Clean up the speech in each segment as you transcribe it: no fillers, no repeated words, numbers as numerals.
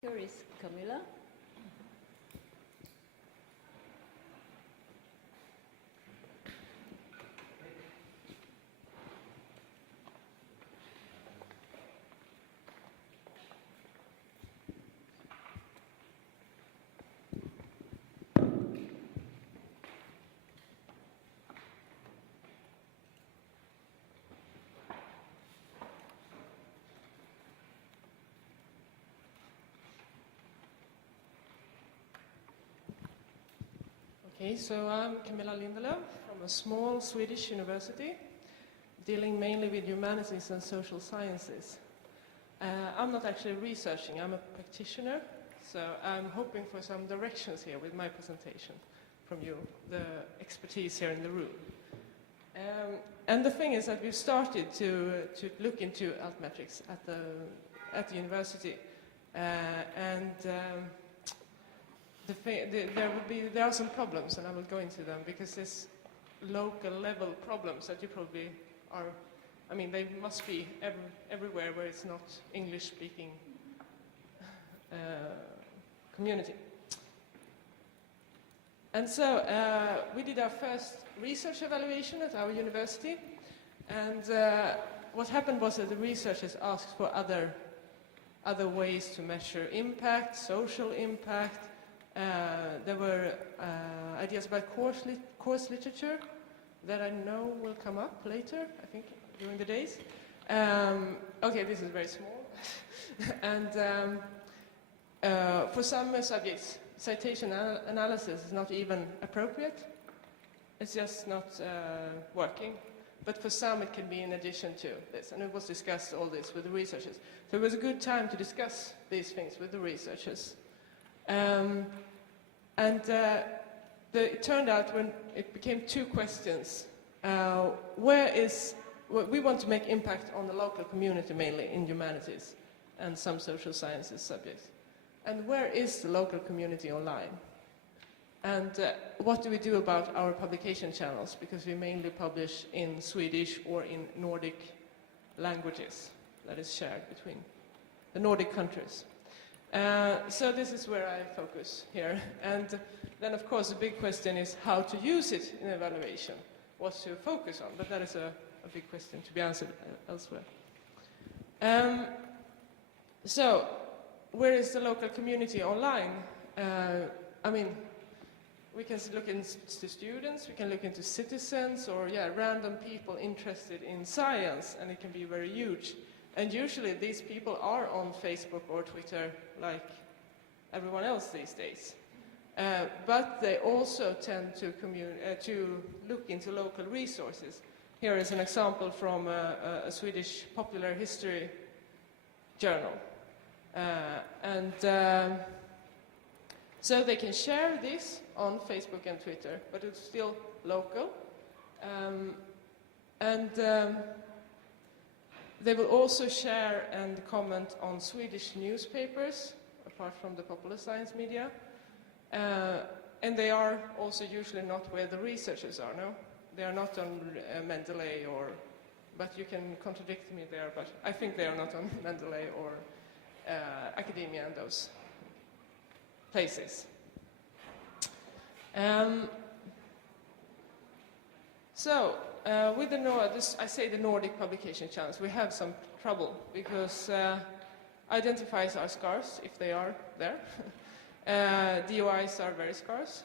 Here is Camilla. Okay, so I'm Camilla Lindeloew from a small Swedish university dealing mainly with humanities and social sciences. I'm not actually researching, I'm a practitioner, so I'm hoping for some directions here with my presentation from you, the expertise here in the room. And the thing is that we've started to look into Altmetrics at the university, there are some problems, and I will go into them, because there's local level problems that you probably are, I mean, they must be everywhere where it's not English-speaking community. And so we did our first research evaluation at our university, and what happened was that the researchers asked for other ways to measure impact, social impact. There were ideas about course literature that I know will come up later, I think, during the days. Okay, this is very small. And for some subjects, citation analysis is not even appropriate. It's just not working. But for some, it can be in addition to this. And it was discussed, all this, with the researchers. So it was a good time to discuss these things with the researchers. It turned out, when it became two questions, we want to make impact on the local community, mainly in humanities and some social sciences subjects. And where is the local community online? And what do we do about our publication channels? Because we mainly publish in Swedish or in Nordic languages that is shared between the Nordic countries. So this is where I focus here. And then, of course, the big question is how to use it in evaluation, what to focus on. But that is a big question to be answered elsewhere. So, where is the local community online? I mean, we can look into students, we can look into citizens, or random people interested in science, and it can be very huge. And usually these people are on Facebook or Twitter like everyone else these days. But they also tend to look into local resources. Here is an example from a Swedish popular history journal. So they can share this on Facebook and Twitter, but it's still local. They will also share and comment on Swedish newspapers, apart from the popular science media. And they are also usually not where the researchers are, no? They are not on Mendeley but you can contradict me there, but I think they are not on Mendeley or academia and those places. With the Nordic publication channels, we have some trouble because identifiers are scarce if they are there. DOIs are very scarce.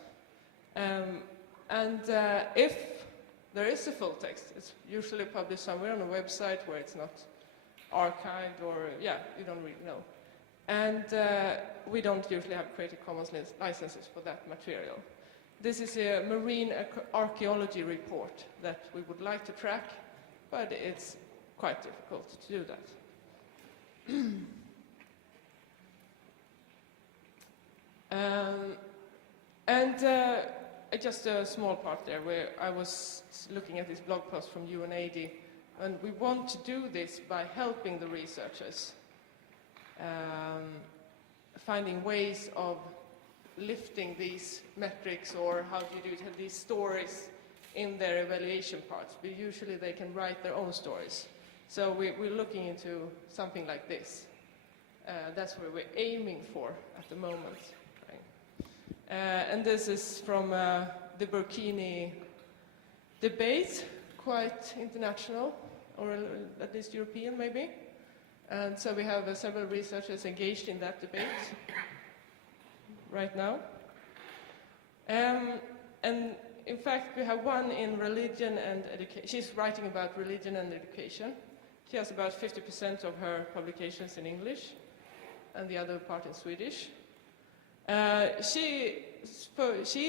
If there is a full text, it's usually published somewhere on a website where it's not archived or, you don't really know. And we don't usually have Creative Commons licenses for that material. This is a marine archaeology report that we would like to track, but it's quite difficult to do that. Just a small part there where I was looking at this blog post from UNAID, and we want to do this by helping the researchers, finding ways of lifting these metrics, or how do you do it, these stories in their evaluation parts. But usually they can write their own stories. So we're looking into something like this. That's where we're aiming for at the moment. Right? And this is from the Burkini debate, quite international, or at least European maybe. And so we have several researchers engaged in that debate right now. And in fact, we have one in religion and education. She's writing about religion and education. She has about 50% of her publications in English, and the other part in Swedish. She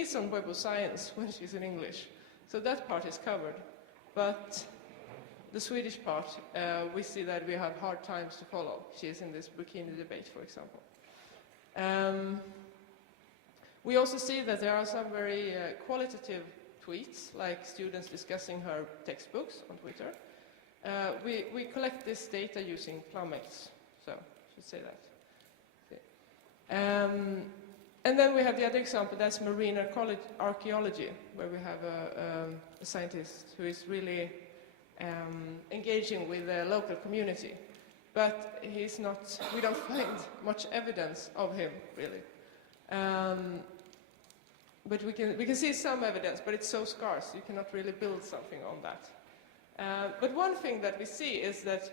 is on Web of Science when she's in English, so that part is covered. But the Swedish part, we see that we have hard times to follow. She is in this Burkini debate, for example. We also see that there are some very qualitative tweets, like students discussing her textbooks on Twitter. We collect this data using Altmetrics, so I should say that. And then we have the other example, that's marine archaeology, where we have a scientist who is really engaging with the local community. But he's not, we don't find much evidence of him, really. But we can see some evidence, but it's so scarce, you cannot really build something on that. But one thing that we see is that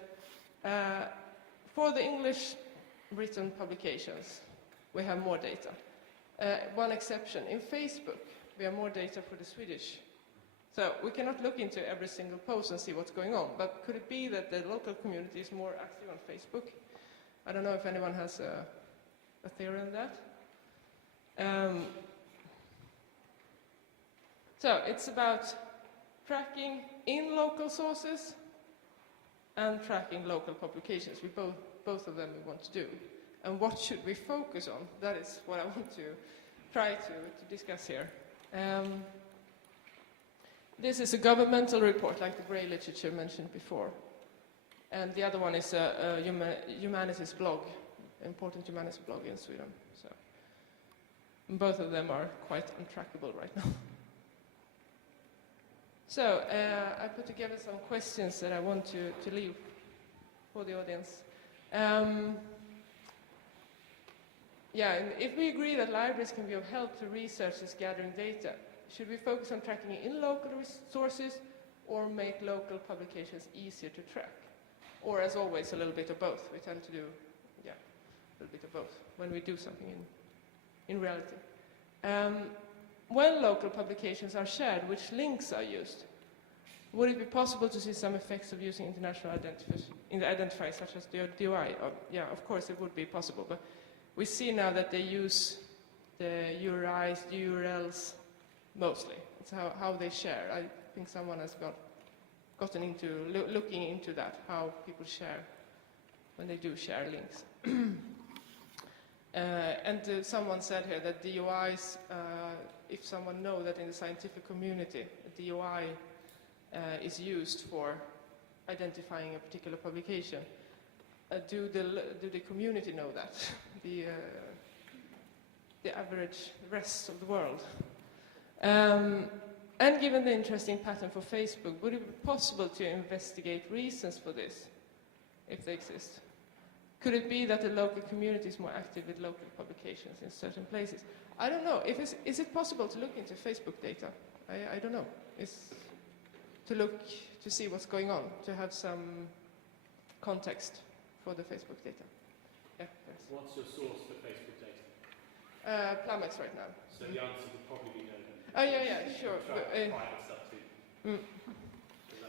for the English written publications, we have more data. One exception, in Facebook, we have more data for the Swedish. So we cannot look into every single post and see what's going on, but could it be that the local community is more active on Facebook? I don't know if anyone has a theory on that. So it's about tracking in local sources and tracking local publications. Both of them we want to do. And what should we focus on? That is what I want to try to discuss here. This is a governmental report, like the Grey Literature mentioned before. And the other one is a humanities blog, important humanities blog in Sweden. So both of them are quite untrackable right now. So I put together some questions that I want to leave for the audience. Yeah, and if we agree that libraries can be of help to researchers gathering data, should we focus on tracking in local resources or make local publications easier to track? Or, as always, a little bit of both. We tend to do, yeah, a little bit of both when we do something in reality. When local publications are shared, which links are used? Would it be possible to see some effects of using international identifiers such as the DOI? Yeah, of course it would be possible, but we see now that they use the URIs, the URLs, mostly. It's how they share. I think someone has gotten into looking into that, how people share when they do share links. And someone said here that DOIs, if someone knows that in the scientific community, a DOI is used for identifying a particular publication, do the community know that? The average rest of the world. And given the interesting pattern for Facebook, would it be possible to investigate reasons for this, if they exist? Could it be that the local community is more active with local publications in certain places? I don't know. Is it possible to look into Facebook data? I don't know. To look to see what's going on, to have some context for the Facebook data. Yeah, yes. What's your source for Facebook data? Altmetrics right now. So the answer would probably be no. Oh yeah, sure. Private stuff too.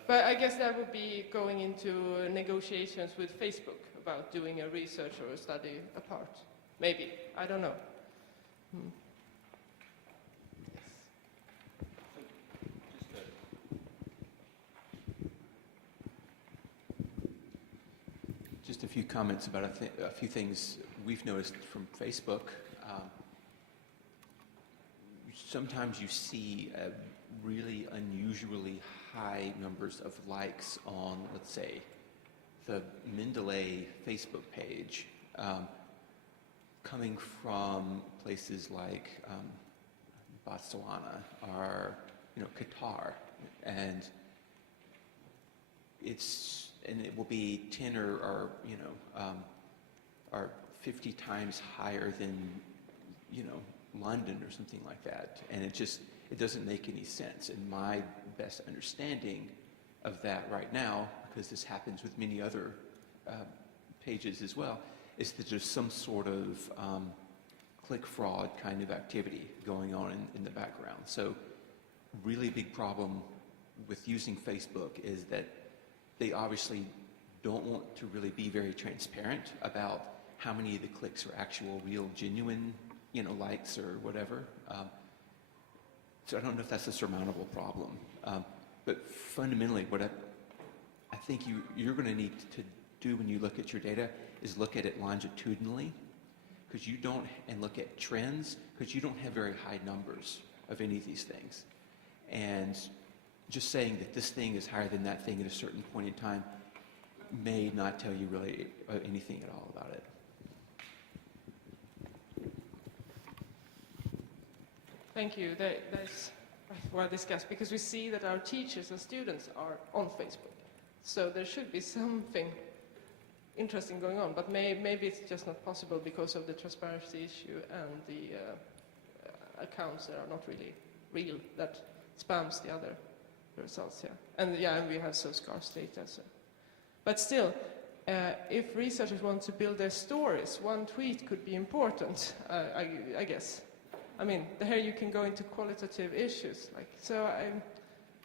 But I guess that would be going into negotiations with Facebook about doing a research or a study apart. Maybe. I don't know. Just a few comments about a few things we've noticed from Facebook. Sometimes you see really unusually high numbers of likes on, let's say, the Lindeloew Facebook page, coming from places like Botswana or Qatar, and it will be 10 or 50 times higher than, you know, London or something like that. And it doesn't make any sense. And my best understanding of that right now, because this happens with many other pages as well, is that there's some sort of click fraud kind of activity going on in the background. So really big problem with using Facebook is that they obviously don't want to really be very transparent about how many of the clicks are actual, real, genuine, you know, likes or whatever. So I don't know if that's a surmountable problem. But fundamentally, what I think you're going to need to do when you look at your data is look at it longitudinally, because you don't, and look at trends, because you don't have very high numbers of any of these things. And just saying that this thing is higher than that thing at a certain point in time may not tell you really anything at all about it. Thank you. That's well discussed, because we see that our teachers and students are on Facebook. So there should be something interesting going on, but maybe it's just not possible because of the transparency issue and the accounts that are not really real, that spams the other results, And we have so scarce data. So. But still, if researchers want to build their stories, one tweet could be important, I guess. I mean, here you can go into qualitative issues. So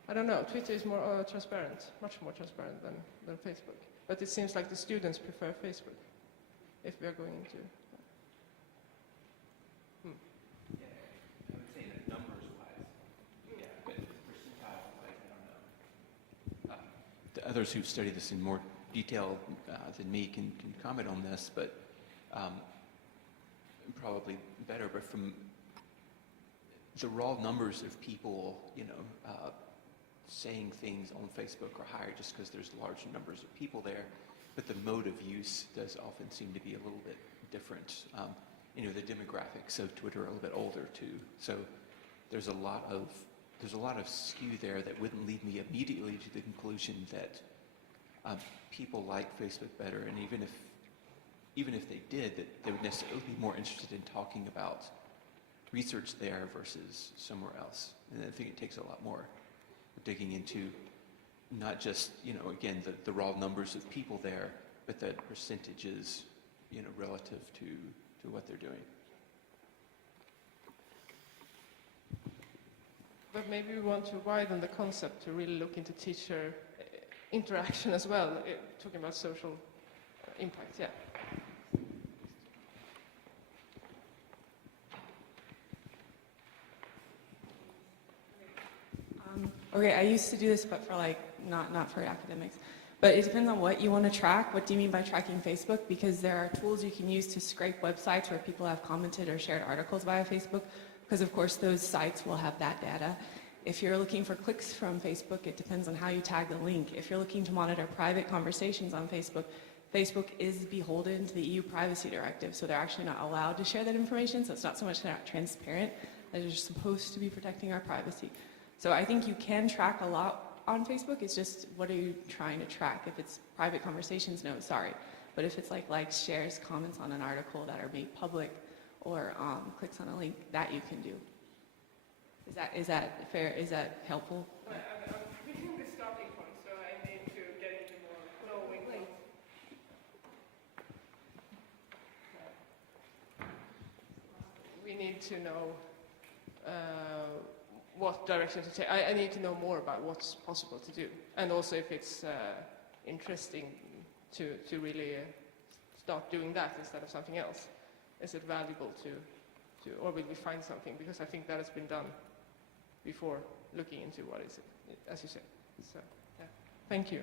I don't know, Twitter is more transparent, much more transparent than Facebook. But it seems like the students prefer Facebook, if we are going into... Yeah, I would say that numbers-wise, but percentile-wise, I don't know. The others who've studied this in more detail than me can comment on this, but probably better. But from the raw numbers of people, you know, saying things on Facebook are higher just because there's large numbers of people there, but the mode of use does often seem to be a little bit different. You know, the demographics of Twitter are a little bit older too, so there's a lot of skew there that wouldn't lead me immediately to the conclusion that people like Facebook better, and even if they did, that they would necessarily be more interested in talking about research there versus somewhere else. And I think it takes a lot more digging into not just, you know, again, the raw numbers of people there, but the percentages, you know, relative to what they're doing. But maybe we want to widen the concept to really look into teacher interaction as well, talking about social impact, Okay, I used to do this, but for not for academics. But it depends on what you want to track. What do you mean by tracking Facebook? Because there are tools you can use to scrape websites where people have commented or shared articles via Facebook, because of course those sites will have that data. If you're looking for clicks from Facebook, it depends on how you tag the link. If you're looking to monitor private conversations on Facebook, Facebook is beholden to the EU Privacy Directive, so they're actually not allowed to share that information, so it's not so much they're not transparent, they're just supposed to be protecting our privacy. So I think you can track a lot on Facebook, it's just what are you trying to track? If it's private conversations, no, sorry. But if it's like likes, shares, comments on an article that are made public, or clicks on a link, that you can do. Is that fair? Is that helpful? I'm reading the starting point, so I need to get into more flowing things. We need to know what direction to take. I need to know more about what's possible to do, and also if it's interesting to really start doing that instead of something else. Is it valuable to, or will we find something? Because I think that has been done before looking into what is it, as you said. So, yeah. Thank you.